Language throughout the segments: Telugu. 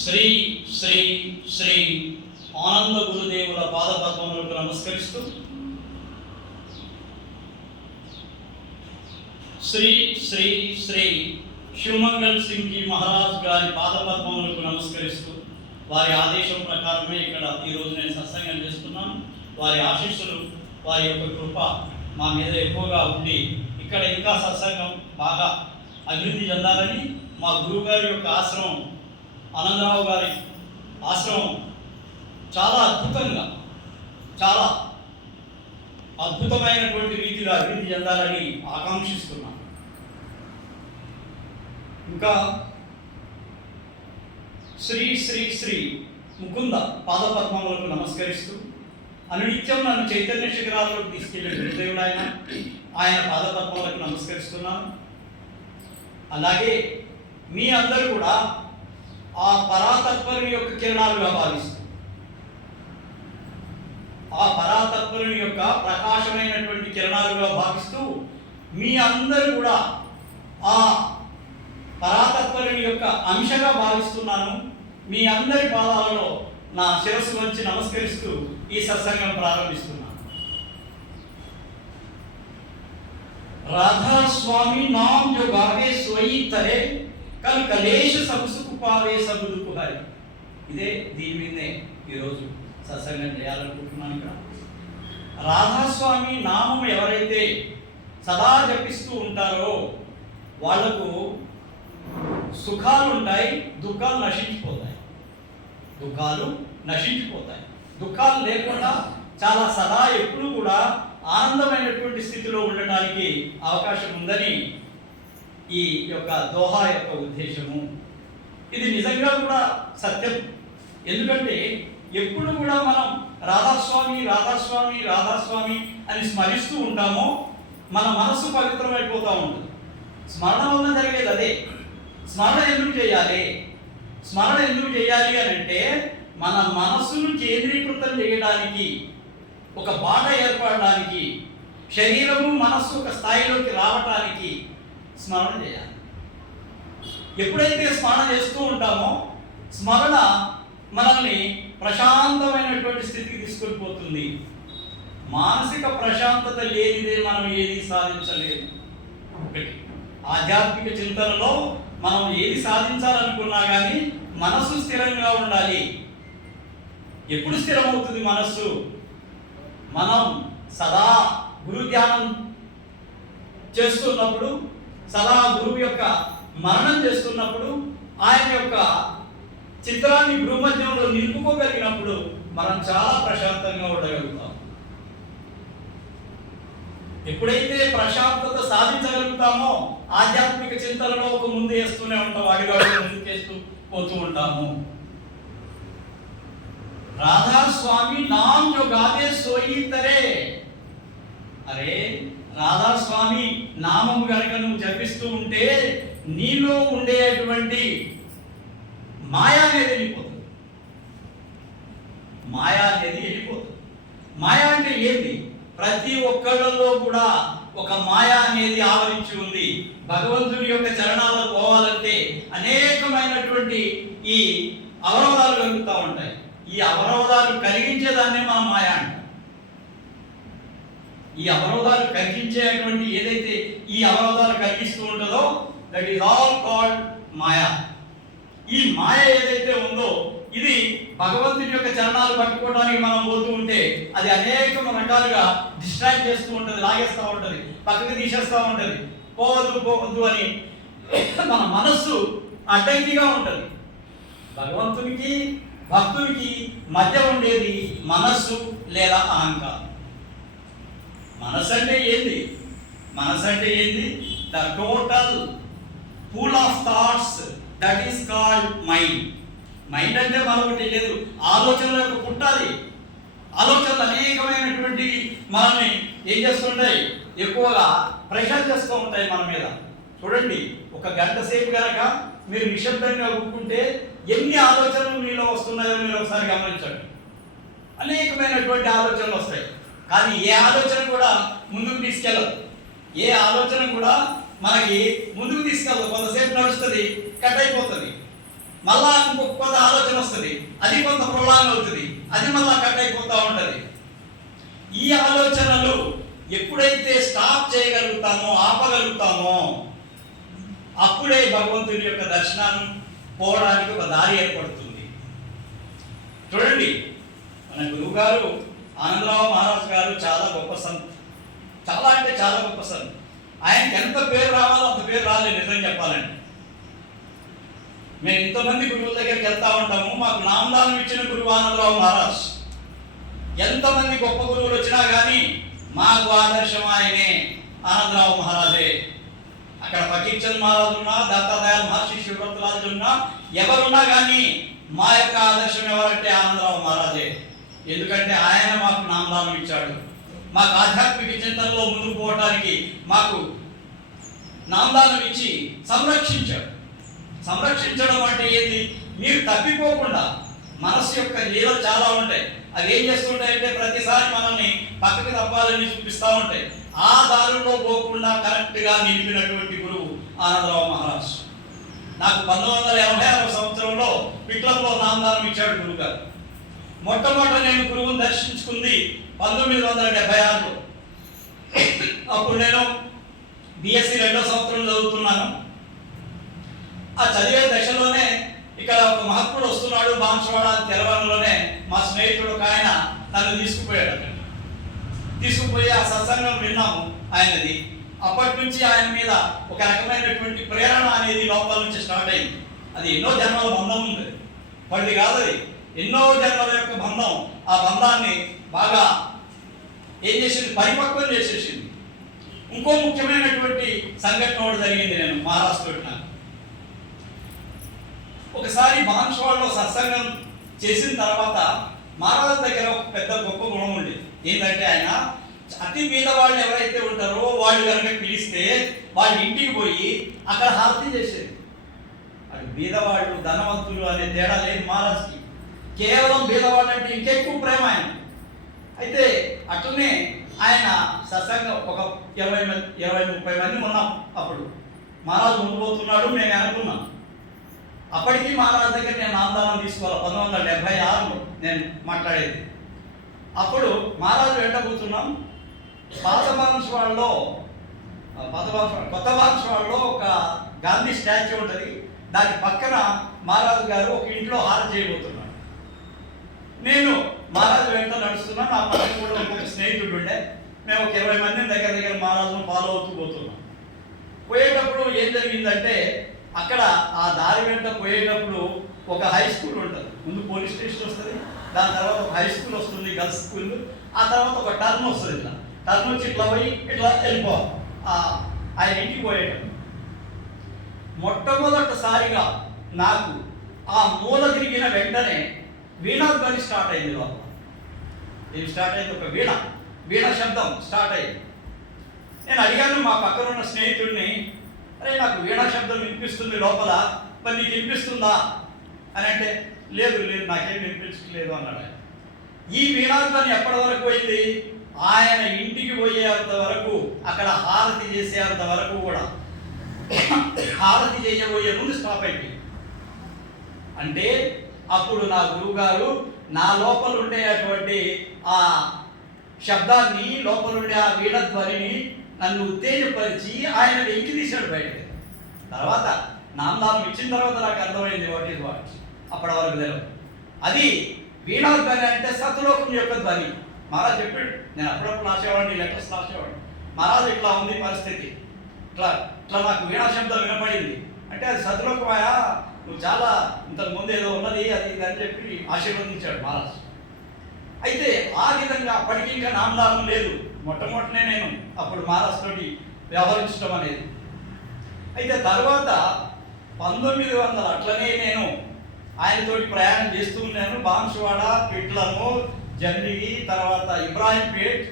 శ్రీ శ్రీ శ్రీ ఆనంద గురుదేవుల పాదపద్మములకు నమస్కరిస్తూ శ్రీ శ్రీ శ్రీ శివమంగళ్ సింగ్ జీ మహారాజ్ గారి పాదపద్మములకు నమస్కరిస్తూ వారి ఆదేశం ప్రకారమే ఇక్కడ ఈరోజు నేను సత్సంగం చేస్తున్నాను. వారి ఆశీస్సులు, వారి యొక్క కృప మా మీద ఎక్కువగా ఉండి ఇక్కడ ఇంకా సత్సంగం బాగా అభివృద్ధి చెందాలని మా గురువుగారి యొక్క ఆశ్రమం, ఆనందరావు గారి ఆశ్రమం చాలా అద్భుతమైనటువంటి రీతిలో అభివృద్ధి చెందాలని ఆకాంక్షిస్తున్నాను. ఇంకా శ్రీ శ్రీ శ్రీ ముకుంద పాదపద్మములకు నమస్కరిస్తూ అనునిత్యం నన్ను చైతన్య శిఖరాలకు తీసుకెళ్లే గురుదేవుడు ఆయన పాదపద్మములకు నమస్కరిస్తున్నాను. అలాగే మీ అందరూ కూడా ఆ పరాతత్పరుని యొక్క కిరణాలుగా భావిస్తూ, ఆ పరాతత్పరుని యొక్క ప్రకాశమైనటువంటి కిరణాలుగా భావిస్తూ మీ అందరూ కూడా ఆ పరాతత్పరుని యొక్క అంశగా భావిస్తున్నాను. మీ అందరి పాదాలలో నా శిరస్సు వంచి నమస్కరిస్తూ ఈ సత్సంగం ప్రారంభిస్తున్నాను. राधा स्वामी नाम जो गावे सोई तरे कल कलेश सब सुख पावे सब दुख हरे. ఇదే దీని మీదే ఈరోజు సత్సంగం చేయాలనుకుంటున్నాను. ఇక్కడ రాధాస్వామి నామం ఎవరైతే సదా జపిస్తూ ఉంటారో వాళ్లకు సుఖాలు ఉంటాయి, దుఃఖాలు నశించిపోతాయి. దుఃఖాలు లేకుండా చాలా సదా ఎప్పుడూ కూడా ఆనందమైనటువంటి స్థితిలో ఉండటానికి అవకాశం ఉందని ఈ యొక్క దోహా యొక్క ఉద్దేశము. ఇది నిజంగా కూడా సత్యం. ఎందుకంటే ఎప్పుడు కూడా మనం రాధాస్వామి రాధాస్వామి రాధాస్వామి అని స్మరిస్తూ ఉంటామో మన మనస్సు పవిత్రమైపోతూ ఉంటుంది. స్మరణ వల్ల జరిగేది అదే. స్మరణ ఎందుకు చేయాలి అని అంటే మన మనస్సును కేంద్రీకృతం చేయడానికి, ఒక బాట ఏర్పడడానికి, శరీరము మనస్సు ఒక స్థాయిలోకి రావటానికి స్మరణ చేయాలి. ఎప్పుడైతే స్మరణ చేస్తూ ఉంటామో స్మరణ మనల్ని ప్రశాంతమైనటువంటి స్థితికి తీసుకొని పోతుంది. మానసిక ప్రశాంతత లేనిదే మనం ఏది సాధించలేము. ఆధ్యాత్మిక చింతనలో మనం ఏది సాధించాలనుకున్నా కానీ మనస్సు స్థిరంగా ఉండాలి. ఎప్పుడు స్థిరమవుతుంది మనస్సు? మనం సదా గురు ధ్యానం చేస్తున్నప్పుడు, సదా గురువు యొక్క మరణం చేస్తున్నప్పుడు, ఆయన యొక్క చిత్రాన్ని భూమధ్యంలో నిలుపుకోగలిగినప్పుడు మనం చాలా ప్రశాంతంగా ఉండగలుగుతాం. ఎప్పుడైతే ప్రశాంతత సాధించగలుగుతామో ఆధ్యాత్మిక చింతనలో ఒక ముందు వేస్తూనే ఉంటాం, అడిగా ముందుకేస్తూ పోతూ ఉంటాము. రాధా స్వామి నామ్ జో గావే సోయి తరే. అరే రాధాస్వామి నామము గనక నువ్వు జపిస్తూ ఉంటే నీలో ఉండేటువంటి మాయ అనేది వెళ్ళిపోతుంది. మాయ అంటే ఏంటి? ప్రతి ఒక్కళ్ళలో కూడా ఒక మాయ అనేది ఆవరించి ఉంది. భగవంతుని యొక్క చరణాలకు పోవాలంటే అనేకమైనటువంటి ఈ అవరోధాలు కలుగుతూ ఉంటాయి. ఈ అవరోధాలు కలిగించేదాన్నే మనం మాయ అంటాం. ఈ అవరోధాలు కలిగించేటువంటి ఏదైతే ఈ అవరోధాలు కలిగిస్తూ ఉంటుందో దట్ ఈస్ ఆల్ కాల్డ్ మాయా. ఈ మాయ ఏదైతే ఉందో ఇది భగవంతుని యొక్క చరణాలు పట్టుకోవడానికి మనం పోతూ ఉంటే అది అనేక రకాలుగా డిస్ట్రాక్ట్ చేస్తూ ఉంటుంది, లాగేస్తూ ఉంటుంది, పక్కకి తీసేస్తూ ఉంటుంది. పోవద్దు అని మన మనస్సు అడ్డంకిగా ఉంటుంది. భగవంతునికి భక్తునికి మధ్య ఉండేది మనస్సు లేదా అహంకారం. మనసు అంటే ఏంది? The total pool of thoughts that is called mind. Mind అంటే మరొకటి లేదు, ఆలోచనల యొక్క పుట్టాలి. ఆలోచనలు అనేకమైనటువంటి మనల్ని ఏం చేస్తుంటాయి? ఎక్కువగా ప్రెషర్ చేస్తూ ఉంటాయి మన మీద. చూడండి, ఒక గంట సేపు కనుక మీరు నిశ్శబ్దంగా కూర్చుంటే ఎన్ని ఆలోచనలు మీలో వస్తున్నాయో మీరు ఒకసారి గమనించండి. అనేకమైనటువంటి ఆలోచనలు వస్తాయి, కానీ ఏ ఆలోచన కూడా ముందుకు తీసుకెళ్ళదు. మనకి ముందుకు తీసుకెళ్ళదు. కొంతసేపు నడుస్తుంది, కట్ అయిపోతుంది. మళ్ళా ఇంకొక కొత్త వస్తుంది, అది కొంత ప్రొలాంగ్ అవుతుంది, అది మళ్ళా కట్ అయిపోతూ ఉంటుంది. ఈ ఆలోచనలు ఎప్పుడైతే స్టాప్ చేయగలుగుతామో, ఆపగలుగుతామో, అప్పుడే భగవంతుని యొక్క దర్శనాన్ని పోవడానికి ఒక దారి ఏర్పడుతుంది. చూడండి, మన గురువు గారు ఆనందరావు మహారాజ్ గారు చాలా గొప్ప సంత్, చాలా అంటే చాలా గొప్ప సంత్. ఆయనకి ఎంత పేరు రావాలో అంత పేరు రాలేదు నిజం చెప్పాలండి. మేము ఇంతమంది గురువుల దగ్గరికి వెళ్తా ఉంటాము, మాకు నామదానం ఇచ్చిన గురువు ఆనందరావు మహారాజ్. ఎంతమంది గొప్ప గురువులు వచ్చినా కానీ మాకు ఆదర్శం ఆయనే, ఆనందరావు మహారాజే. అక్కడ ఫకీర్ చంద్ మహారాజు ఉన్నా, దత్తాదయాల్ మహర్షి శివవ్రతరాజు ఉన్నా, ఎవరున్నా కానీ మా యొక్క ఆదర్శం ఎవరంటే ఆనందరావు మహారాజే. ఎందుకంటే ఆయన మాకు నామదానం ఇచ్చాడు. మాకు ఆధ్యాత్మిక చింతనలో ముందుకు పోవడానికి మాకు నామదానం ఇచ్చి సంరక్షించాడు. సంరక్షించడం అంటే ఏంటి? మీరు తప్పిపోకుండా, మనస్సు యొక్క లీలలు చాలా ఉంటాయి, అవి ఏం చేస్తుంటాయంటే ప్రతిసారి మనల్ని పక్కకి తప్పాలని చూపిస్తూ ఉంటాయి. ఆ దారుల్లో పోకుండా కరెక్ట్గా నిలిపినటువంటి గురువు ఆనందరావు మహారాజ్. నాకు 1986 సంవత్సరంలో పిట్లంలో నామదానం ఇచ్చాడు గురువు గారు. మొట్టమొదట నేను గురువుని దర్శించుకుంది 1976లో. అప్పుడు నేను బిఎస్సి 2వ సంవత్సరం చదువుతున్నాను. ఆ చదివే దశలోనే ఇక్కడ ఒక మహాత్ముడు వస్తున్నాడు బాన్సువాడ తెలవడంలోనే మా స్నేహితుడు ఒక ఆయన నన్ను తీసుకుపోయాడు. తీసుకుపోయి ఆ సత్సంగం విన్నాము ఆయనది. అప్పటి నుంచి ఆయన మీద ఒక రకమైనటువంటి ప్రేరణ అనేది లోపల నుంచి స్టార్ట్ అయింది. అది ఎన్నో జన్మల బంధం ఉంది, పడిది కాదు అది, ఎన్నో జన్మల యొక్క బంధం. ఆ బంధాన్ని బాగా ఏం చేసింది, పరిపక్వం చేసేసింది. ఇంకో ముఖ్యమైనటువంటి సంఘటన ఒకటి జరిగింది. నేను మహారాష్ట్ర ఒకసారి బాన్సువాడలో సత్సంగం చేసిన తర్వాత మహారాజు దగ్గర ఒక పెద్ద గొప్ప గుణం ఉండేది. ఏంటంటే ఆయన అతి మీద వాళ్ళు ఎవరైతే ఉంటారో వాళ్ళు కనుక పిలిస్తే వాళ్ళ ఇంటికి పోయి అక్కడ హారతి చేసేది. అటు బీదవాళ్ళు ధనవంతులు అనే తేడా లేదు మహారాజుకి. కేవలం బీదవాళ్ళు అంటే ఇంకెక్కువ ప్రేమ ఆయన. అయితే అట్లనే ఆయన సత్సంగం ఒక 20-30 మంది ఉన్నాం. అప్పుడు మహారాజు ముందు పోతున్నాడు, మేము అనుకున్నాం. అప్పటికి మహారాజు దగ్గర నేను నామదానం తీసుకోవాలి. 1976లో నేను మాట్లాడేది. అప్పుడు మహారాజు వెంట కూర్చున్నాం. కొత్త బాన్సువాడలో ఒక గాంధీ స్టాచ్యూ ఉంటుంది. దాని పక్కన మహారాజు గారు ఒక ఇంట్లో హారతి చేయబోతున్నాడు. నేను మహారాజు వెంట నడుస్తున్నాను. నా పక్కన కూడా ఒక స్నేహితుడు ఉండే. మేము ఒక 20 మందిని దగ్గర మహారాజును ఫాలో అవుతూ పోతున్నాం. పోయేటప్పుడు ఏం జరిగిందంటే, అక్కడ ఆ దారి వెంట పోయేటప్పుడు ఒక హై స్కూల్ ఉంటుంది. ముందు పోలీస్ స్టేషన్ వస్తుంది, దాని తర్వాత ఒక హై స్కూల్ వస్తుంది, గర్ల్స్ స్కూల్. ఆ తర్వాత ఒక టర్న్ వస్తుంది. ఇట్లా టర్న్ వచ్చి ఇట్లా పోయి ఇట్లా వెళ్ళిపోవాలి ఆయన ఇంటికి పోయేటప్పుడు. మొట్టమొదటిసారిగా నాకు ఆ మూల తిరిగిన వెంటనే వీణాధ్వని స్టార్ట్ అయింది. లోపల ఏం స్టార్ట్ అయింది? ఒక వీణ శబ్దం స్టార్ట్ అయింది. నేను అడిగాను మా పక్కన ఉన్న స్నేహితుడిని, అరే నాకు వీణా శబ్దం వినిపిస్తుంది లోపల, మరి నీకు వినిపిస్తుందా అని అంటే, లేదు నాకేం వినిపించట్లేదు అన్నాడు. ఈ వీణాధ్వని ఎప్పటి వరకు పోయింది? ఆయన ఇంటికి పోయేంత వరకు, అక్కడ హారతి చేసేంత వరకు కూడా, హారతి చేయబోయే ముందు స్టాప్ అయిపోయింది. అంటే అప్పుడు నా గురువు గారు నా లోపల ఉండేటువంటి ఆ శబ్దాన్ని, లోపల ఉండే ఆ వీణధ్వనిని నన్ను ఉత్తేజపరిచి ఆయన వెంకి తీశాడు బయటకి. తర్వాత నామదానం ఇచ్చిన తర్వాత నాకు అర్థమైంది వాట్ ఈజ్ వాట్. అప్పటి వరకు తెలియదు. అది వీణాధ్వని అంటే సత్లోకం యొక్క ధ్వని. మహారాజ్ చెప్పాడు. నేను అప్పుడప్పుడు రాసేవాడిని, లెటర్స్ రాసేవాడిని. మహారాజు ఇట్లా ఉంది పరిస్థితి, ఇట్లా నాకు వీణా శబ్దం వినపడింది అంటే అది సత్లోకమాయా, నువ్వు చాలా ఇంతకు ముందు ఏదో ఉన్నది అది ఇది అని చెప్పి ఆశీర్వదించాడు మహారాజు. అయితే ఆ విధంగా అప్పటికి ఇంకా నామదానం లేదు. మొట్టమొదటినే నేను అప్పుడు మహారాష్ట్రతోటి వ్యవహరించడం అనేది. అయితే తర్వాత 1900 అట్లనే నేను ఆయనతోటి ప్రయాణం చేస్తూ ఉన్నాను. బాన్సువాడ, పిట్లము, జండిగి, తర్వాత ఇబ్రాహీంపేట్,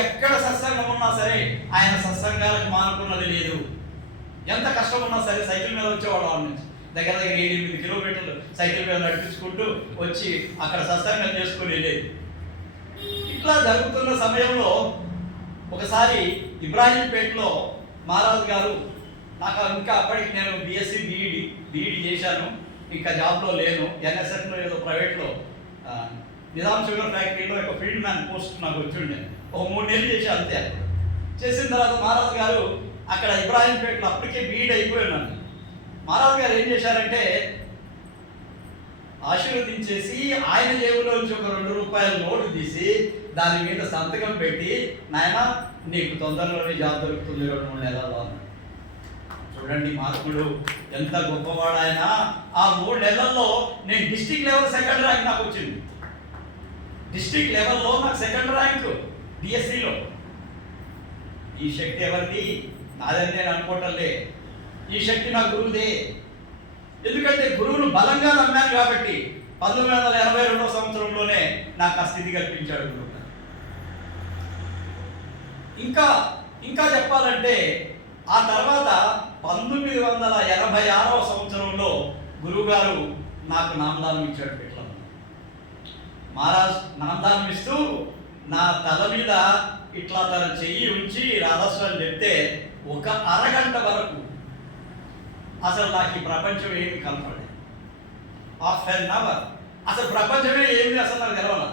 ఎక్కడ సత్సంగం ఉన్నా సరే ఆయన సత్సంగాలకు మానుకున్నది లేదు. ఎంత కష్టం ఉన్నా సరే సైకిల్ మీద వచ్చేవాడు. వాళ్ళ నుంచి దగ్గర 7-8 కిలోమీటర్లు సైకిల్ మీద నడిపించుకుంటూ వచ్చి అక్కడ సత్సంగం చేసుకుని వెళ్ళేది. ఇట్లా జరుగుతున్న సమయంలో ఒకసారి ఇబ్రాహీంపేట్లో మహారాజు గారు, నాకు ఇంకా అప్పటికి నేను బిఎస్సి బీఈడి చేశాను. ఇంకా జాబ్లో లేను. ఎన్ఎస్ఎఫ్లో ఏదో ప్రైవేట్లో నిజాం షుగర్ ఫ్యాక్టరీలో ఒక ఫీల్డ్ మ్యాన్ పోస్ట్ నాకు వచ్చిండే. ఒక 3 నెలలు చేసి అంతే. చేసిన తర్వాత మహారాజు గారు అక్కడ ఇబ్రాహీంపేటలో అప్పటికే బీఈడి అయిపోయాను. మహారాజు గారు ఏం చేశారంటే ఆశీర్వదించేసి ఆయన జేబులో నుంచి ఒక 2 రూపాయల నోటు తీసి దాని మీద సంతకం పెట్టి, నాయన నీకు తొందరలోనే జాబ్ దొరుకుతుంది 2-3 నెలల్లో. చూడండి మహాత్ముడు ఎంత గొప్పవాడాయన. ఆ 3 నెలల్లో నేను డిస్ట్రిక్ట్ లెవెల్ సెకండ్ ర్యాంక్ నాకు వచ్చింది. డిస్ట్రిక్ట్ లెవెల్లో నాకు సెకండ్ ర్యాంక్ డిఎస్సిలో. ఈ శక్తి ఎవరిది? నాదని నేను అనుకోవటంలే. ఈ శక్తి నా గురువుదే. ఎందుకంటే గురువును బలంగా నమ్మాను కాబట్టి 1982 సంవత్సరంలోనే నాకు ఆ స్థితి కల్పించాడు గురువు. ఇంకా చెప్పాలంటే ఆ తర్వాత 1986 సంవత్సరంలో గురువుగారు నాకు నామదానం ఇచ్చాడు. పెట్ల మహారాజ్ నామదానం ఇస్తూ నా తల మీద ఇట్లా తన చెయ్యి ఉంచి రాధాస్వామి చెప్తే ఒక అరగంట వరకు అసలు నాకు ఈ ప్రపంచం ఏమి కనపడలేదు. హాఫ్ అన్ అవర్ అసలు ప్రపంచమే ఏమి అసలు నాకు తెలవాల.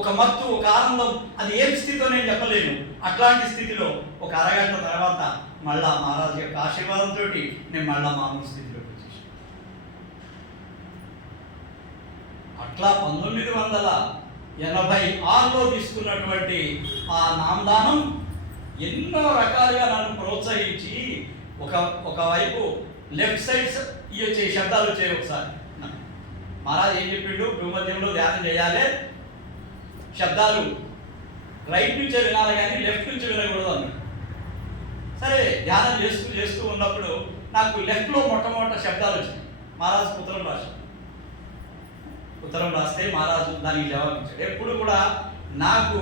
ఒక మత్తు, ఒక ఆనందం, అది ఏం స్థితితో నేను చెప్పలేను. అట్లాంటి స్థితిలో ఒక అరగంట తర్వాత మళ్ళా మహారాజు యొక్క ఆశీర్వాదంతో నేను మళ్ళా మామూలు స్థితిలోకి వచ్చేసాను. అట్లా 1986లో తీసుకున్నటువంటి ఆ నామదానం ఎన్నో రకాలుగా నన్ను ప్రోత్సహించి ఒకవైపు లెఫ్ట్ సైడ్స్ వచ్చే శబ్దాలు వచ్చాయి. ఒకసారి మహారాజ్ ఏం చెప్పిండు, భూమధ్యంలో ధ్యానం చేయాలి, శబ్దాలు రైట్ నుంచే వినాలి కానీ లెఫ్ట్ నుంచి వినకూడదు అన్నాడు. సరే ధ్యానం చేస్తూ ఉన్నప్పుడు నాకు లెఫ్ట్లో మొట్టమొదటి శబ్దాలు వచ్చినాయి. మహారాజు ఉత్తరం రాస్తే మహారాజు దానికి జవాబిచ్చాడు. ఎప్పుడు కూడా నాకు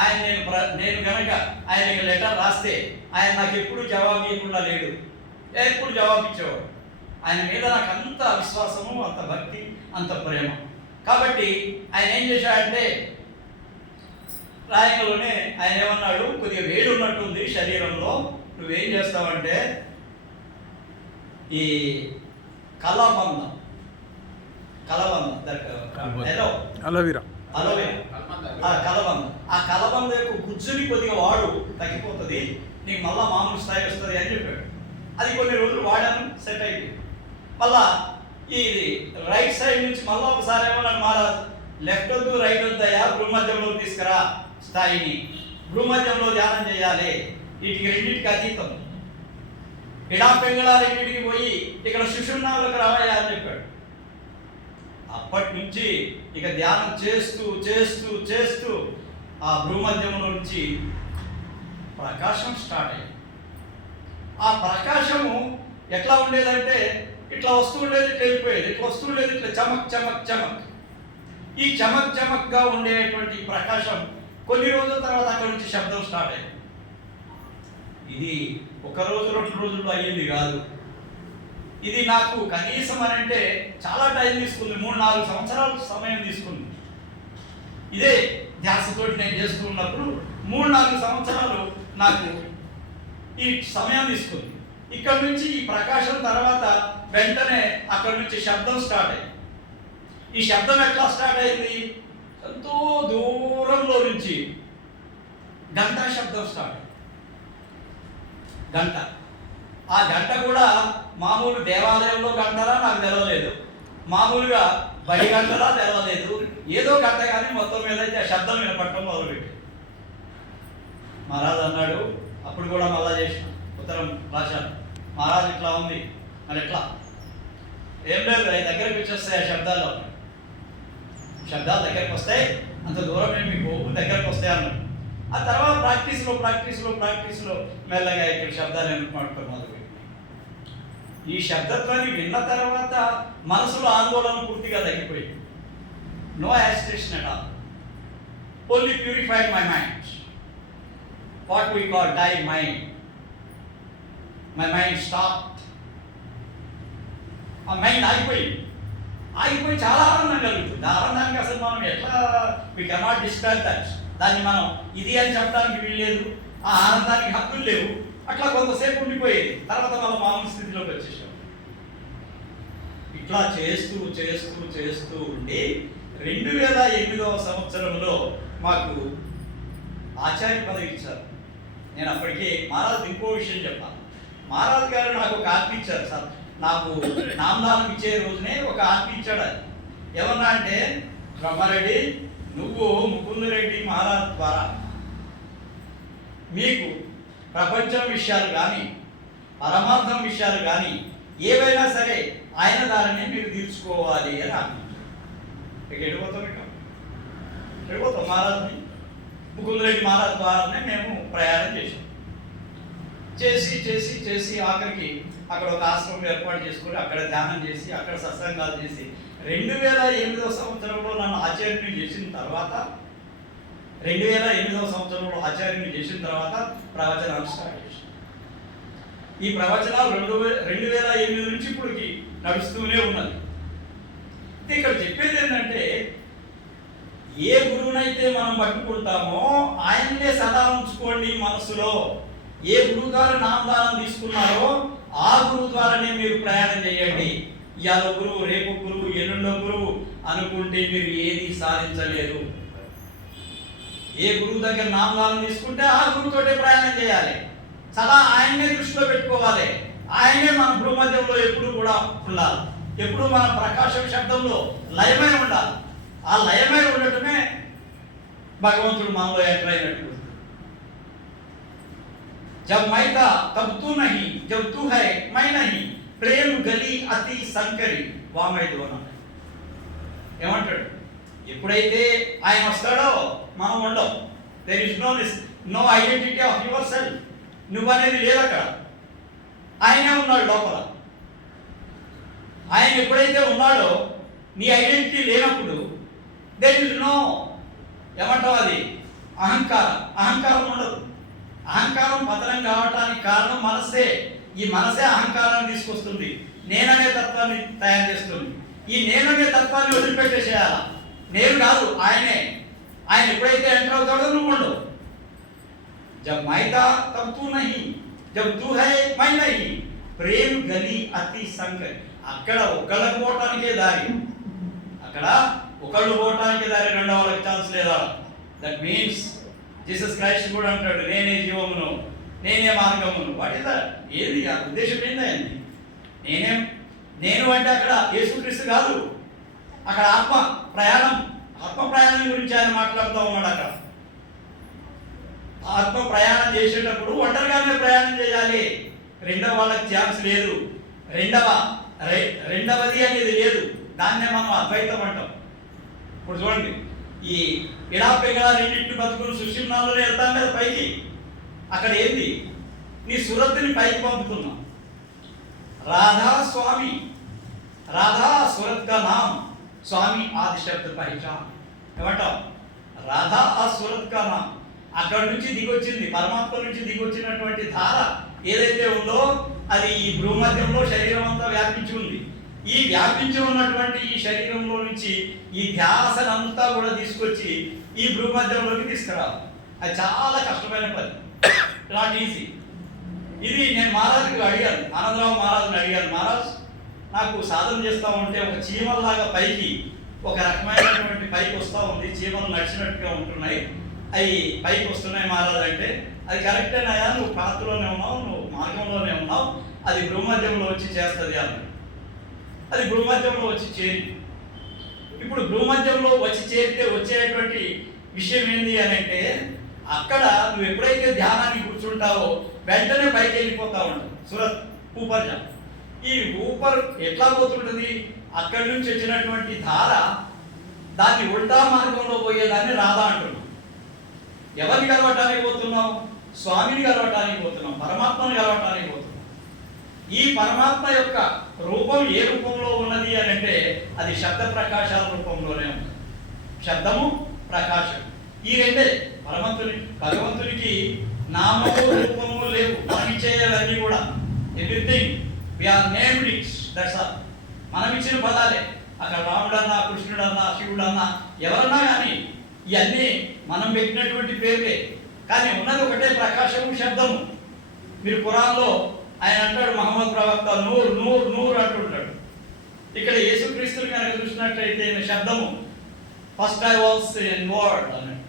ఆయన నేను కనుక ఆయనకి లెటర్ రాస్తే ఆయన నాకు ఎప్పుడు జవాబు ఇవ్వకుండా లేడు, ఎప్పుడు జవాబిచ్చేవాడు. ఆయన మీద నాకు అంత విశ్వాసము, అంత భక్తి, అంత ప్రేమ. కాబట్టి ఆయన ఏం చేశాడంటే రాయకలోనే ఆయన ఏమన్నాడు, కొద్దిగా వేడి ఉన్నట్టుంది శరీరంలో, నువ్వేం చేస్తావంటే ఈ కలబంద అలోవెరా కలబంద, ఆ కలబంద యొక్క గుజ్జుని కొద్దిగా వాడు, తగ్గిపోతుంది, నీకు మళ్ళా మామూలు స్థాయి వస్తుంది అని చెప్పాడు. అది కొన్ని రోజులు వాడాను, సెట్ అయిపోయింది. మళ్ళా ఇది రైట్ సైడ్ నుంచి మళ్ళీ ఒకసారి ఏమన్నాడు మహారాజ్, లెఫ్ట్ వద్దు రైట్ వద్దయా, భూమధ్యంలో తీసుకురా స్థాయిని, భూమధ్యంలో ధ్యానం చేయాలి, వీటికి రెండింటికి అతీతం, ఇడా పెంగళ రెండింటికి పోయి ఇక్కడ సుషుమ్నాలోకి రావయ్యా అని చెప్పాడు. అప్పటి నుంచి ఇక ధ్యానం చేస్తూ చేస్తూ చేస్తూ ఆ భూమధ్యంలో నుంచి ప్రకాశం స్టార్ట్ అయింది. ఆ ప్రకాశము ఎట్లా ఉండేదంటే ఇట్లా వస్తూ ఉండేది, ఇట్లా వెళ్ళిపోయేది, ఇట్లా వస్తూ ఉండేది, ఇట్లా చమక్ చమక్ చమక్. ఈ చమక్ చమక్గా ఉండేటువంటి ప్రకాశం కొన్ని రోజుల తర్వాత అక్కడ నుంచి శబ్దం స్టార్ట్ అయింది. ఇది 1 రోజు 2 రోజుల్లో అయ్యింది కాదు. ఇది నాకు కనీసం అని అంటే చాలా టైం తీసుకుంది, 3-4 సంవత్సరాలు సమయం తీసుకుంది. ఇదే ధ్యాసతోటి నేను చేస్తూ ఉన్నప్పుడు 3-4 సంవత్సరాలు నాకు ఈ సమయం తీసుకుంది. ఇక్కడ నుంచి ఈ ప్రకాశం తర్వాత వెంటనే అక్కడ నుంచి శబ్దం స్టార్ట్ అయింది. ఈ శబ్దం ఎట్లా స్టార్ట్ అయింది, ఎంతో దూరంలో నుంచి గంట శబ్దం స్టార్ట్ అయింది. గంట, ఆ గంట కూడా మామూలు దేవాలయంలో గంటలా నాకు తెలవలేదు, మామూలుగా బడి గంటలా తెలవలేదు, ఏదో గంట కానీ మొత్తం మీద అయితే ఆ శబ్దం వినపడటం మొదలుపెట్టి మహారాజ్ అన్నాడు. అప్పుడు కూడా మళ్ళా చేసిన ఉత్తరం రాశాను, మహారాజ్ ఇట్లా ఉంది మరి ఎట్లా, ఏం లేదు దగ్గరికి వచ్చేస్తాయి ఆ శబ్దాలు, శబ్దాలు దగ్గరికి వస్తాయి, అంత దూరమే మీకు దగ్గరికి వస్తాయి అన్నాడు. ఆ తర్వాత ప్రాక్టీస్లో మెల్లగా ఇక్కడ శబ్దాలు ఎన్నుకోవడం మొదలుపెట్టి ఈ శబ్దత్వాన్ని విన్న తర్వాత మనసులో ఆందోళన పూర్తిగా తగ్గిపోయింది. No agitation at all, only purified my mind, what we call die mind. My mind stopped. ఆ మైండ్ ఆగిపోయి చాలా ఆనందం కలుగుతుంది. ఆ ఆనందానికి అసలు మనం ఎట్లా, వీ కెనాట్ డిస్క్రైబ్ దట్. దాన్ని మనం ఇది అని చెప్పడానికి వీల్లేదు, ఆ ఆనందానికి హక్కులు లేవు. అట్లా కొంతసేపు ఉండిపోయేది, తర్వాత మనం మామూలు స్థితిలోకి వచ్చేసాం. ఇట్లా చేస్తూ చేస్తూ చేస్తూ ఉండి 2008వ సంవత్సరంలో మాకు ఆచార్య పదవి ఇచ్చారు. నేను అప్పటికే మహారాజు ఇంకో విషయం చెప్పాను. మహారాజు గారు నాకు ఒక ఆజ్ఞ ఇచ్చారు. సార్ నాకు నామదానం ఇచ్చే రోజునే ఒక ఆజ్ఞ ఇచ్చాడు. అది ఏమన్నా అంటే, బ్రహ్మారెడ్డి నువ్వు ముకుందరెడ్డి మహారాజు ద్వారా మీకు ప్రపంచం విషయాలు కానీ పరమార్థం విషయాలు కానీ ఏవైనా సరే ఆయన దారిని మీరు తీర్చుకోవాలి అని ఆజ్ఞించారు. ఎడిపోతాం మహారాజుని ముకుందరెడ్డి మహారాజు ద్వారానే మేము ప్రయాణం చేసాం. చేసి చేసి చేసి ఆఖరికి అక్కడ ఒక ఆశ్రమం ఏర్పాటు చేసుకుని అక్కడ ధ్యానం చేసి అక్కడ సత్సంగాలు చేసి 2008వ సంవత్సరంలో నన్ను ఆచార్యుని చేసిన తర్వాత 2008వ సంవత్సరంలో ఆచార్యుని చేసిన తర్వాత ప్రవచనాలు స్టార్ట్ చేశాను. ఈ ప్రవచనాలు 2008 నుంచి ఇప్పటికి నడుస్తూనే ఉన్నది. ఇక్కడ చెప్పేది ఏంటంటే, ఏ గురువునైతే మనం పట్టుకుంటామో ఆయన్నే సదా ఉంచుకోండి మనసులో. ఏ గురువు ద్వారా నామదానం తీసుకున్నారో ఆ గురువు ద్వారానే మీరు ప్రయాణం చేయండి. ఇవాళ గురువు, రేపు గురువు, ఎల్లుండో గురువు అనుకుంటే మీరు ఏది సాధించలేరు. ఏ గురువు దగ్గర నామదానం తీసుకుంటే ఆ గురువుతోటే ప్రయాణం చేయాలి. సదా ఆయన్నే దృష్టిలో పెట్టుకోవాలి. ఆయనే మన భూమధ్యంలో ఎప్పుడు కూడా ఉండాలి. ఎప్పుడు మన ప్రకాశం శబ్దంలో లయమై ఉండాలి. ఆ లయమై ఉండటమే భగవంతుడు మనలో ఎంటర్ అయినట్టు. జబ్ మై థా తబ్ తూ నహీ, జబ్ తూ హై మై నహీ, ప్రేమ్ గలి అతి సంకరి వామై దోనా. ఏమంటాడు? ఎప్పుడైతే ఆయన వస్తాడో మనం ఉండవు. There is no identity of yourself. నువ్వు అనేది లేదు అక్కడ. ఆయనే ఉన్నాడు లోపల. ఆయన ఎప్పుడైతే ఉన్నాడో నీ ఐడెంటిటీ లేనప్పుడు దేర్ ఇస్ నో, ఏమంటావు అది, అహంకారం. అహంకారం ఉండదు. అహంకారం పతనం కావటానికి కారణం మనసే. ఈ మనసే అహంకారాన్ని తీసుకొస్తుంది. నేననే తత్వాన్ని తయారు చేస్తుంది. ఈ నేననే తత్వాన్ని వదిలిపెట్టేసేయాల. నేను కాదు, ఆయనే. ఆయన ఎప్పుడైతే ఎంటర్ అవుతాడో నువ్వు ఉండవు. జబ్ మై థా తబ్ తూ నహీ, జబ్ తూ హై మై నహీ, ప్రేమ్ గలి అతి సంకరి. అక్కడ ఒకళ్ళకి పోవటానికే దారి. అక్కడ ఒకళ్ళు పోవటానికే దారి, రెండో వాళ్ళకి ఛాన్స్ లేదా. దట్ మీన్స్ జీసస్ క్రైస్ట్ కూడా అంటాడు, నేనే జీవమును, నేనే మార్గమును. What is that? ఏది ఆ ఉద్దేశం ఏంటండి? నేను అంటే అక్కడ యేసుక్రీస్తు కాదు. అక్కడ ఆత్మ ప్రయాణం గురించి ఆయన మాట్లాడుతూ ఉన్నాడు. అక్కడ ఆత్మ ప్రయాణం చేసేటప్పుడు ఒంటరిగానే ప్రయాణం చేయాలి. రెండవ వాళ్ళకి ఛాన్స్ లేదు. రెండవది అనేది లేదు. దాన్నే మనం అద్వైతం అంటాం. ఇప్పుడు చూడండి, ఈ ఇడాపెగడ రెండింటిని బతుకుని సుషిమ్నాల్లో వెళ్తాం కదా పైకి. అక్కడ ఏంది? నీ సురత్తుని పైకి పంపుతున్నాం. రాధా స్వామి, రాధా సురత్ కా నామ్, స్వామి ఆది శబ్ద పహచాన్. ఏమంటాం? రాధా ఆ సురత్ కా నామ్. అక్కడి నుంచి దిగొచ్చింది, పరమాత్మ నుంచి దిగొచ్చినటువంటి ధార ఏదైతే ఉందో అది ఈ భూమధ్యంలో శరీరం అంతా వ్యాపించి ఉంది. ఈ వ్యాపించి ఉన్నటువంటి ఈ శరీరంలో నుంచి ఈ ధ్యాసనంతా కూడా తీసుకొచ్చి ఈ భూమధ్యంలోకి తీసుకురావాలి. అది చాలా కష్టమైన పని, నాట్ ఈజీ. ఇది నేను మహారాజుకి అడిగాను, ఆనందరావు మహారాజుని అడిగాను, మహారాజ్ నాకు సాధన చేస్తూ ఉంటే ఒక చీమల్లాగా పైకి ఒక రకమైనటువంటి పైకి వస్తూ ఉంది, చీమలు నడిచినట్టుగా ఉంటున్నాయి, అవి పైకి వస్తున్నాయి మహారాజు అంటే, అది కరెక్టేనాయా, నువ్వు పాత్రలోనే ఉన్నావు, నువ్వు మార్గంలోనే ఉన్నావు, అది భూమధ్యంలో వచ్చి చేస్తుంది అన్నాడు. అది భూమధ్యంలో వచ్చి చేరి, ఇప్పుడు భూమధ్యంలో వచ్చి చేరితే వచ్చేటువంటి విషయం ఏంటి అని అంటే, అక్కడ నువ్వు ఎప్పుడైతే ధ్యానాన్ని కూర్చుంటావో వెంటనే పైకి వెళ్ళిపోతా ఉంటావు. సురత్ ఊపర్ జా. ఈ ఊపర్ ఎట్లా పోతుంటుంది? అక్కడి నుంచి వచ్చినటువంటి ధార దాన్ని ఉల్టా మార్గంలో పోయేదాన్ని రాధా అంటున్నావు. ఎవరిని కలవటానికి పోతున్నావు? స్వామిని కలవటానికి పోతున్నావు, పరమాత్మని కలవటానికి పోతున్నావు. ఈ పరమాత్మ యొక్క రూపం ఏ రూపంలో ఉన్నది అని అంటే అది శబ్ద ప్రకాశాల రూపంలోనే ఉంది. శబ్దము, ప్రకాశం, ఈ రెండే. భగవంతునికి నామము రూపము లేవు. మనం ఇచ్చేవన్నీ కూడా everything we are named it, that's all. మనం ఇచ్చిన పదాలే. అక్కడ రాముడన్నా, కృష్ణుడన్నా, శివుడన్నా, ఎవరన్నా కానీ ఇవన్నీ మనం పెట్టినటువంటి పేర్లే. కానీ ఉన్నది ఒకటే, ప్రకాశము, శబ్దము. మీరు ఖురాన్లో ఆయన అంటాడు, మహమ్మద్ ప్రవక్త నూర్ నూర్ నూర్ అంటుంటాడు. ఇక్కడ యేసుక్రీస్తుని కనుక చూసినట్లయితే శబ్దము first I was in word అన్నాడు.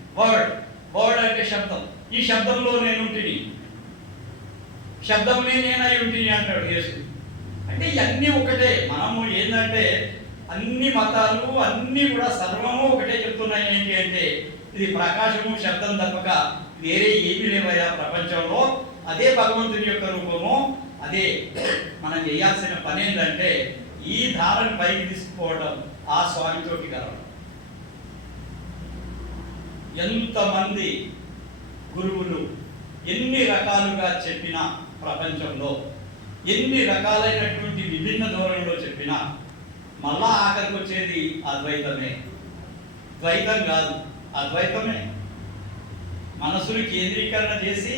వర్డ్ అంటే శబ్దం. ఈ శబ్దంలో నేను ఉంటిని, శబ్దమే నేనై ఉంటిని అంటాడు యేసు. అంటే ఇవన్నీ ఒకటే. మనము ఏంటంటే అన్ని మతాలు అన్నీ కూడా సర్వము ఒకటే చెప్తున్నాయి. ఏంటి అంటే ఇది ప్రకాశము శబ్దం తప్పక వేరే ఏమీ లేవయ్యా ప్రపంచంలో. అదే భగవంతుని యొక్క రూపము. అదే మనం చేయాల్సిన పని ఏంటంటే ఈ ధారను పైకి తీసుకుపోవడం, ఆ స్వామితోటి కలవడం. ఎంతమంది గురువులు ఎన్ని రకాలుగా చెప్పినా ప్రపంచంలో, ఎన్ని రకాలైనటువంటి విభిన్న ధోరణిలో చెప్పినా మళ్ళా ఆఖరికి వచ్చేది అద్వైతమే. ద్వైతం కాదు, అద్వైతమే. మనసుని కేంద్రీకరణ చేసి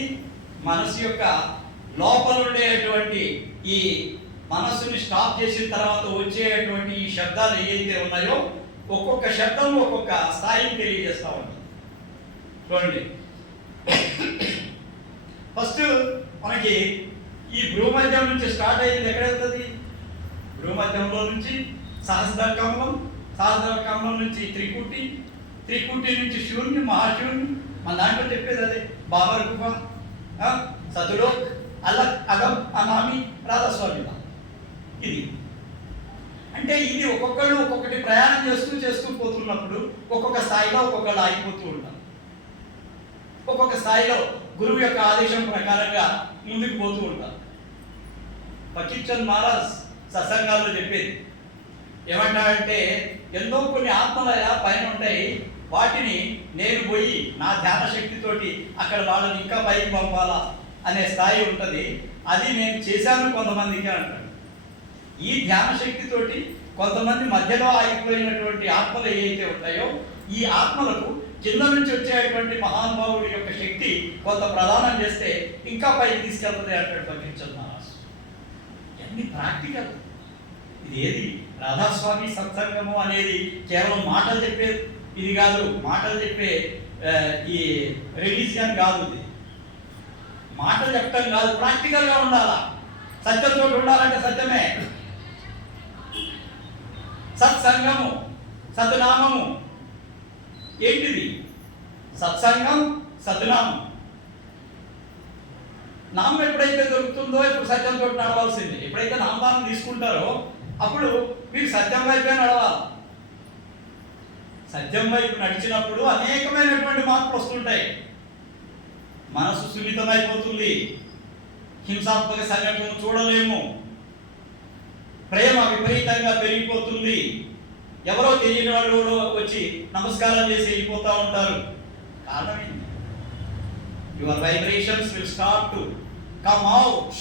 మనసు యొక్క లోపల ఉండేటువంటి ఈ మనస్సుని స్టాప్ చేసిన తర్వాత వచ్చేటువంటి ఈ శబ్దాలు ఏవైతే ఉన్నాయో ఒక్కొక్క శబ్దం ఒక్కొక్క స్థాయిని తెలియజేస్తూ ఉంటుంది. చూడండి, ఫస్ట్ మనకి ఈ భ్రూమధ్యం నుంచి స్టార్ట్ అయ్యింది. ఎక్కడ వెళ్తుంది? భ్రూమధ్యంలో నుంచి సహస్ర కమలం, సహస్ర కమలం నుంచి త్రికుటి, త్రికుటి నుంచి శూన్యం, మహాశూన్యం. మన దాంట్లో చెప్పేది అదే. బాబర్ గుహ, సతుడో, అలక్, అగం, అనామి, రాధాస్వామి. ఇది అంటే ఇది ఒక్కొక్కళ్ళు ఒక్కొక్కటి ప్రయాణం చేస్తూ పోతున్నప్పుడు ఒక్కొక్క స్థాయిలో ఒక్కొక్కళ్ళు ఆగిపోతూ ఉంటారు. ఒక్కొక్క స్థాయిలో గురువు యొక్క ఆదేశం ప్రకారంగా ముందుకు పోతూ ఉంటారు. ఫకీర్చంద్ మహారాజ్ సత్సంగాల్లో చెప్పేది ఏమంటాడంటే ఎన్నో కొన్ని ఆత్మలయ పైన ఉంటాయి, వాటిని నేను పోయి నా ధ్యాన శక్తితోటి అక్కడ వాళ్ళని ఇంకా పైకి పంపాలా అనే స్థాయి ఉంటుంది. అది నేను చేశాను కొంతమందికి అంటాడు. ఈ ధ్యాన శక్తితోటి కొంతమంది మధ్యలో ఆగిపోయినటువంటి ఆత్మలు ఏవైతే ఉంటాయో ఈ ఆత్మలకు కింద నుంచి వచ్చేటువంటి మహానుభావుడి యొక్క శక్తి కొంత ప్రదానం చేస్తే ఇంకా పైకి తీసుకెళ్తుంది అంటాడు ఫకీర్చంద్ మహారాజ్. ఇవన్నీ ప్రాక్టికల్. ఇది ఏది రాధాస్వామి సత్సంగము అనేది కేవలం మాటలు చెప్పే ఇది కాదు, మాటలు చెప్పే ఈ రిలీజియన్ కాదు. ఇది మాటలు చెప్పడం కాదు, ప్రాక్టికల్గా ఉండాలా. సత్యంతో ఉండాలంటే సత్యమే. సత్సంగము, సత్నామము ఏంటిది? సత్సంగం, సత్నామం. నామం ఎప్పుడైతే దొరుకుతుందో ఇప్పుడు సత్యంతో నడవాల్సింది. ఎప్పుడైతే నామదానం తీసుకుంటారో అప్పుడు మీరు సత్యం వైపే నడవాలి. సత్యం వైపు నడిచినప్పుడు అనేకమైనటువంటి మార్పులు వస్తుంటాయి. మనసు సున్నితమైపోతుంది, హింసాత్మక సంఘటనలు చూడలేము, ప్రేమ విపరీతంగా పెరిగిపోతుంది. ఎవరో తెలియని వాళ్ళు వచ్చి నమస్కారం చేసి వెళ్ళిపోతూ ఉంటారు. కారణం ఏంటి? Your vibrations will start to come out.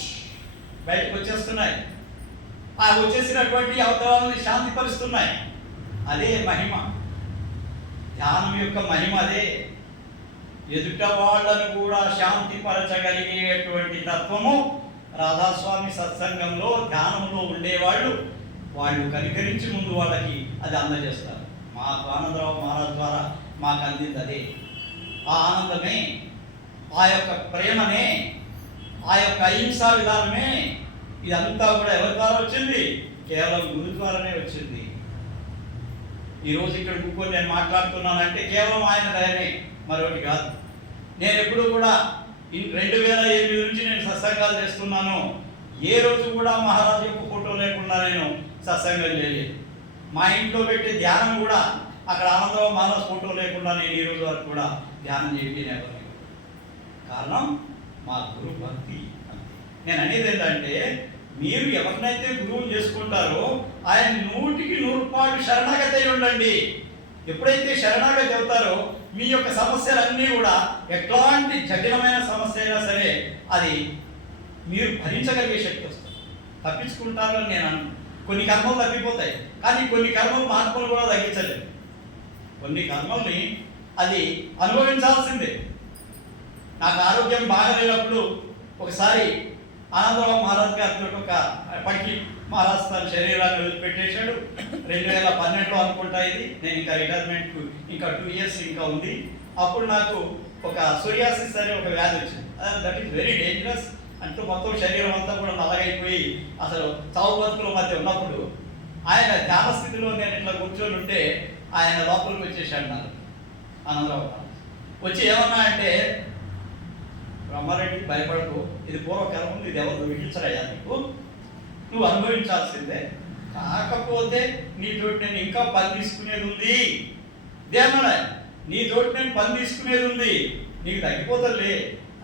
బయటకు వచ్చేస్తున్నాయి. ఆ వచ్చేసినటువంటి అవతరాలని శాంతిపరుస్తున్నాయి. అదే మహిమ. ధ్యానం యొక్క మహిమ అదే. ఎదుట వాళ్ళను కూడా శాంతిపరచగలిగేటువంటి తత్వము రాధాస్వామి సత్సంగంలో ధ్యానంలో ఉండేవాళ్ళు వాళ్ళు కనికరించి ముందు వాళ్ళకి అది అందజేస్తారు. మా ఆనందరావు మహారాజ్ ద్వారా మాకు అందింది అదే. ఆ ఆనందమే, ఆ యొక్క ప్రేమనే, ఆ యొక్క అహింసా విధానమే, ఇదంతా కూడా ఎవరి ద్వారా వచ్చింది? కేవలం గురు ద్వారానే వచ్చింది. ఈరోజు ఇక్కడ కూర్చొని నేను మాట్లాడుతున్నానంటే కేవలం ఆయన దయనే, మరొకటి కాదు. నేను ఎప్పుడు కూడా 2008 నుంచి నేను సత్సంగాలు చేస్తున్నాను. ఏ రోజు కూడా మహారాజు యొక్క ఫోటో లేకుండా నేను సత్సంగం చేయలేదు. మా ఇంట్లో పెట్టే ధ్యానం కూడా అక్కడ ఆనందరావు మహారాజ్ ఫోటో లేకుండా నేను ఈ రోజు వరకు కూడా ధ్యానం చేయలేదు. కారణం మా గురు భక్తి. నేను అనేది ఏంటంటే మీరు ఎవరినైతే గురువుని చేసుకుంటారో ఆయన 100% శరణాగతి అయి ఉండండి. ఎప్పుడైతే శరణాగతి అవుతారో మీ యొక్క సమస్యలన్నీ కూడా ఎట్లాంటి జటిలమైన సమస్య అయినా సరే అది మీరు భరించగలిగే శక్తి వస్తుంది. తప్పించుకుంటారని నేను అను. కొన్ని కర్మలు తగ్గిపోతాయి, కానీ కొన్ని కర్మలు మార్పులు కూడా తగ్గించలేదు. కొన్ని కర్మల్ని అది అనుభవించాల్సిందే. నాకు ఆరోగ్యం బాగలేనప్పుడు ఒకసారి ఆనందరావు మహారాజ్ గారితో ఒక పడికి మహారాజ్ తన శరీరాన్ని వదిలిపెట్టేశాడు. 2012లో అనుకుంటా ఇది. నేను ఇంకా రిటైర్మెంట్కు ఇంకా 2 ఇయర్స్ ఇంకా ఉంది. అప్పుడు నాకు ఒక సోరియాసిస్ అనే ఒక వ్యాధి వచ్చింది. That is very dangerous. అంటూ మొత్తం శరీరం అంతా కూడా నల్లగైపోయి అసలు చావు బతుకుల మధ్య ఉన్నప్పుడు ఆయన ధ్యాన స్థితిలో నేను ఇట్లా కూర్చొని ఉంటే ఆయన లోపలికి వచ్చేసాడు నాకు ఆనందరావు వచ్చి ఏమన్నా అంటే, బ్రహ్మారెడ్డి భయపడకు, ఇది పూర్వకాలం ఉంది, ఇది ఎవరు విధించరయ్యా నీకు, నువ్వు అనుభవించాల్సిందే, కాకపోతే నీతోటి నేను ఇంకా పని తీసుకునేది ఉంది, దేమన్నా నీతోటి నేను పని తీసుకునేది ఉంది, నీకు తగ్గిపోతలే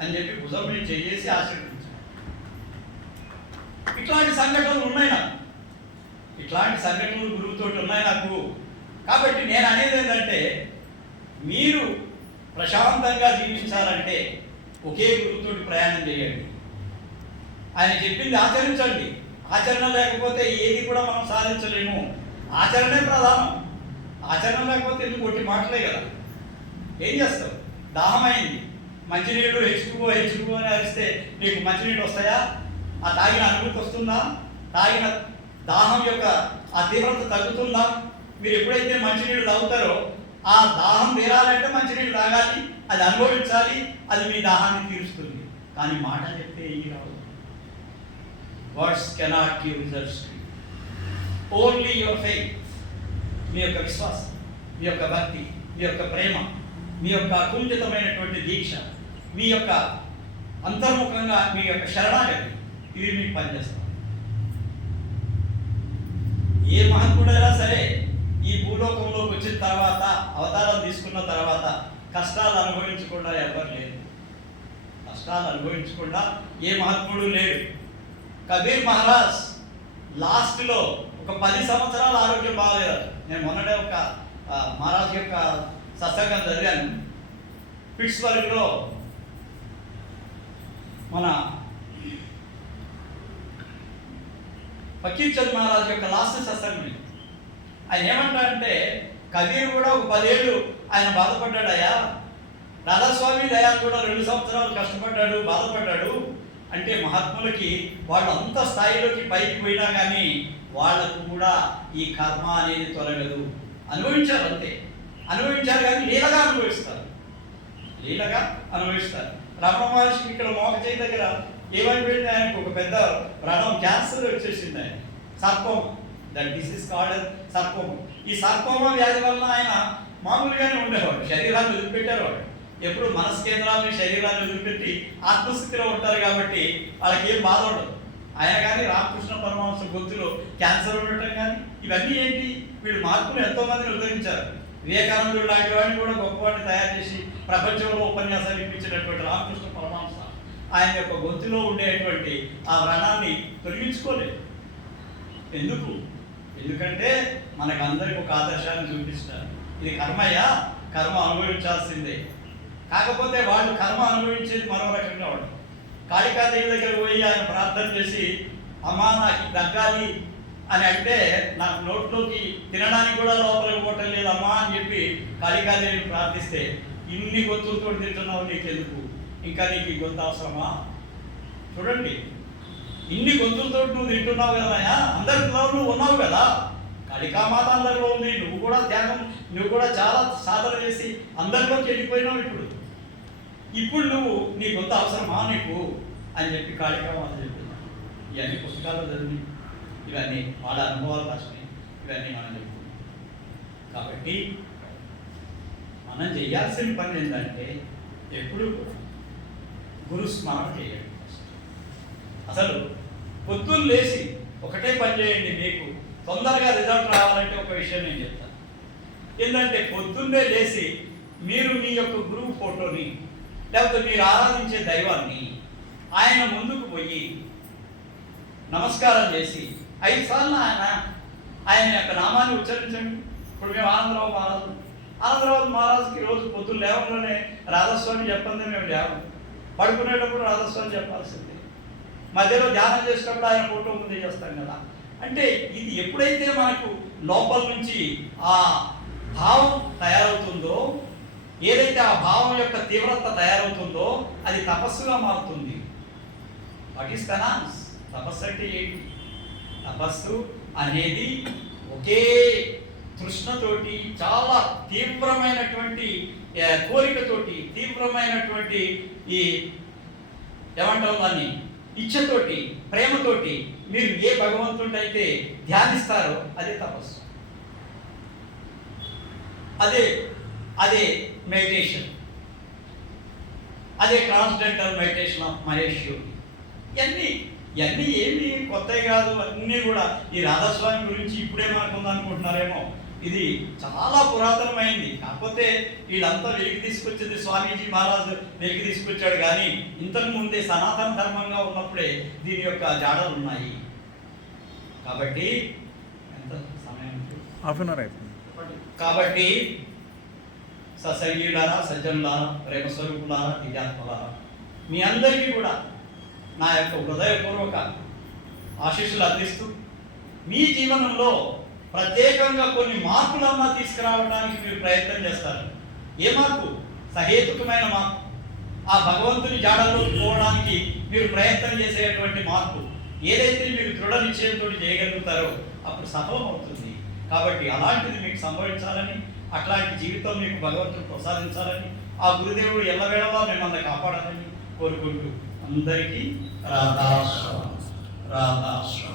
అని చెప్పి భుజం మీద చేసి ఆశీర్వదించాను. ఇట్లాంటి సంఘటనలు ఉన్నాయి నాకు, ఇట్లాంటి సంఘటనలు గురువుతోటి ఉన్నాయి నాకు. కాబట్టి నేను అనేది ఏంటంటే, మీరు ప్రశాంతంగా జీవించాలంటే ఒకే గురువుతోటి ప్రయాణం చేయండి, ఆయన చెప్పింది ఆచరించండి. ఆచరణ లేకపోతే ఏది కూడా మనం సాధించలేము. ఆచరణే ప్రధానం. ఆచరణ లేకపోతే ఎందుకు కొట్టి మాటలే కదా. ఏం చేస్తావు? దాహమైంది, మంచినీళ్ళు హెచ్చుకో అని అరిస్తే నీకు మంచినీళ్ళు వస్తాయా? ఆ తాగిన అనుభూతి వస్తుందా? తాగిన దాహం యొక్క ఆ తీవ్రత తగ్గుతుందా? మీరు ఎప్పుడైతే మంచినీళ్ళు తాగుతారో ఆ దాహం తీరాలంటే మంచినీళ్ళు తాగాలి, అది అనుభవించాలి, అది మీ దాహాన్ని తీరుస్తుంది. కానీ మాట చెప్తే ఏమి రావు. Words cannot give results. Only your faith, మీ యొక్క విశ్వాసం, మీ యొక్క భక్తి, మీ యొక్క ప్రేమ, మీ యొక్క అకుంఠితమైనటువంటి దీక్ష, మీ యొక్క అంతర్ముఖంగా మీ యొక్క శరణాగతి, ఇవి మీకు పనిచేస్తాయి. ఏ మహాత్ముడైనా సరే ఈ భూలోకంలోకి వచ్చిన తర్వాత, అవతారం తీసుకున్న తర్వాత కష్టాలు అనుభవించకుండా ఎవరు లేరు. కష్టాలు అనుభవించకుండా ఏ మహాత్ముడు లేడు. కబీర్ మహారాజ్ లాస్ట్లో ఒక 10 సంవత్సరాల ఆరోగ్యం బాగలేదు. నేను మొన్ననే ఒక మహారాజ్ యొక్క సత్సంగం చదివాను. పిట్స్బర్గ్లో మన ఫకీర్ చంద్ మహారాజ్ యొక్క లాస్ట్ సత్సంగం. ఆయన ఏమంటాడంటే, కబీర్ కూడా ఒక 10 ఏళ్ళు ఆయన బాధపడ్డాడయ్యా, రాధాస్వామి దయాలు కూడా 2 సంవత్సరాలు కష్టపడ్డాడు, బాధపడ్డాడు. అంటే మహాత్ములకి వాళ్ళు అంత స్థాయిలోకి పైకి పోయినా కానీ వాళ్ళకు కూడా ఈ కర్మ అనేది తొలగదు. అనుభవించారు అంతే, అనుభవించారు కానీ లీలగా అనుభవిస్తారు, లీలగా అనుభవిస్తారు. రమణ మహర్షికి ఇక్కడ మోక చేయి దగ్గర ఏమైపోయింది, ఆయనకు ఒక పెద్ద వ్రణం, క్యాన్సర్ వచ్చేసింది. ఆయన సర్కోమ, దట్ డిసీజ్ కాల్డ్ సర్కోమ. ఈ సర్కోమ వ్యాధి వలన ఆయన మామూలుగానే ఉండేవాడు, శరీరాన్ని వదిలిపెట్టారు. వాడు ఎప్పుడు మనసు కేంద్రాన్ని, శరీరాన్ని వదిలిపెట్టి ఆత్మస్థితిలో ఉంటారు కాబట్టి వాళ్ళకి ఏం బాధ ఉండదు. ఆయన కానీ రామకృష్ణ పరమహంస గొంతులో క్యాన్సర్ ఉండటం కానీ ఇవన్నీ ఏంటి, వీళ్ళు మార్పులు ఎంతో మందిని ఉద్ధరించారు. వివేకానందుడు లాంటి వాడిని కూడా గొప్పవాడిని తయారు చేసి ప్రపంచంలో ఉపన్యాసాలు ఇప్పించినటువంటి రామకృష్ణ పరమహంస ఆయన యొక్క గొంతులో ఉండేటువంటి ఆ వ్రణాన్ని తొలగించుకోలేదు. ఎందుకంటే మనకందరికి ఒక ఆదర్శాన్ని చూపిస్తారు. ఇది కర్మయ్యా, కర్మ అనుభవించాల్సిందే. కాకపోతే వాళ్ళు కర్మ అనుభవించేది మరో రకంగా వాళ్ళు. కాళికాదేవి దగ్గర పోయి ఆయన ప్రార్థన చేసి, అమ్మా నాకు దగ్గాలి అని అంటే, నాకు నోట్లోకి తినడానికి కూడా లోపలికి పోవటం లేదమ్మా అని చెప్పి కాళికాదేవిని ప్రార్థిస్తే, ఇన్ని గొంతులతో తింటున్నావు, నీకెందుకు, ఇంకా నీకు ఈ గొంతు అవసరమా? చూడండి, ఇన్ని గొంతులతో నువ్వు తింటున్నావు కదా, అందరిలో నువ్వు ఉన్నావు కదా, కాళికామాత అందరిలో ఉంది, నువ్వు కూడా త్యాగం, నువ్వు కూడా చాలా సాధన చేసి అందరిలోకి వెళ్ళిపోయినావు. ఇప్పుడు నువ్వు నీ గొంతు అవసరమా నీకు అని చెప్పి కాళికామాత చెప్తున్నా. ఇవన్నీ పుస్తకాల్లో చదివి, ఇవన్నీ వాళ్ళ అనుభవాలు రాసినాయి, ఇవన్నీ మనం చెప్తున్నాం. కాబట్టి మనం చేయాల్సిన పని ఏంటంటే, ఎప్పుడు గురు స్మరణ చేయండి. అసలు పొద్దున్న లేచి ఒకటే పని చేయండి, మీకు తొందరగా రిజల్ట్ రావాలంటే ఒక విషయం నేను చెప్తాను. ఏంటంటే, పొద్దున్నే లేచి మీరు మీ యొక్క గురువు ఫోటోని, లేకపోతే మీరు ఆరాధించే దైవాన్ని ఆయన ముందుకు పోయి నమస్కారం చేసి 5 సార్లు ఆయన యొక్క నామాన్ని ఉచ్చరించండి. ఇప్పుడు మేము ఆనందరావు మహారాజుకి రోజు పొద్దున్న లేవగానే రాధాస్వామి చెప్పండి, మేము లేవం. పడుకునేటప్పుడు రాధాస్వామి చెప్పాల్సిందే. మధ్యలో ధ్యానం చేసినప్పుడు ఆయన ఫోటో ముందే చేస్తాం కదా. అంటే ఇది ఎప్పుడైతే మనకు లోపల నుంచి ఆ భావం తయారవుతుందో, ఏదైతే ఆ భావం యొక్క తీవ్రత తయారవుతుందో, అది తపస్సుగా మారుతుంది. పాకిస్తాన్ తపస్సు అంటే ఏంటి? తపస్సు అనేది ఒకే తృష్ణతోటి, చాలా తీవ్రమైనటువంటి కోరికతోటి, తీవ్రమైనటువంటి ఈ ఏమంటాం దాన్ని, ఇచ్చతోటి, ప్రేమతోటి మీరు ఏ భగవంతుడిని అయితే ధ్యానిస్తారో అదే తపస్సు, అదే అదే మెడిటేషన్, అదే ట్రాన్స్డెంటల్ మెడిటేషన్ ఆఫ్ మహేష్ యోగి. ఇవన్నీ ఏమి కొత్తవి కాదు. అన్నీ కూడా ఈ రాధాస్వామి గురించి ఇప్పుడే మనకు ఉందనుకుంటున్నారేమో. ఇది చాలా పురాతనమైంది. కాకపోతే వీళ్ళంతా వెలికి తీసుకొచ్చింది స్వామీజీ మహారాజు వెలికి తీసుకొచ్చాడు. కానీ ఇంతకు ముందే సనాతన ధర్మంగా ఉన్నప్పుడే దీని యొక్క జాడలు ఉన్నాయి. కాబట్టి ఎంత సమయం? హాఫ్ అన్ అవర్ అయిపోయింది. కాబట్టి సత్సంగీయులారా, సజ్జనులారా, ప్రేమ స్వరూపులారా, దివ్యాత్మలారా, మీ అందరికీ కూడా నా యొక్క హృదయపూర్వక ఆశీస్సులు అందిస్తూ మీ జీవనంలో ప్రత్యేకంగా కొన్ని మార్పులన్నా తీసుకురావడానికి మీరు ప్రయత్నం చేస్తారు. ఏ మార్పు? సహేతుకమైన మార్పు. ఆ భగవంతుని జాడల్లో పోవడానికి మీరు ప్రయత్నం చేసేటువంటి మార్పు ఏదైతే మీరు దృఢ నిశ్చయంతో చేయగలుగుతారో అప్పుడు సఫలం అవుతుంది. కాబట్టి అలాంటిది మీకు సంభవించాలని, అట్లాంటి జీవితం మీకు భగవంతుడు ప్రసాదించాలని, ఆ గురుదేవుడు ఎల్లవేళలా మిమ్మల్ని కాపాడాలని కోరుకుంటూ అందరికీ రాధాశ్రమ రాధాశ్రమ.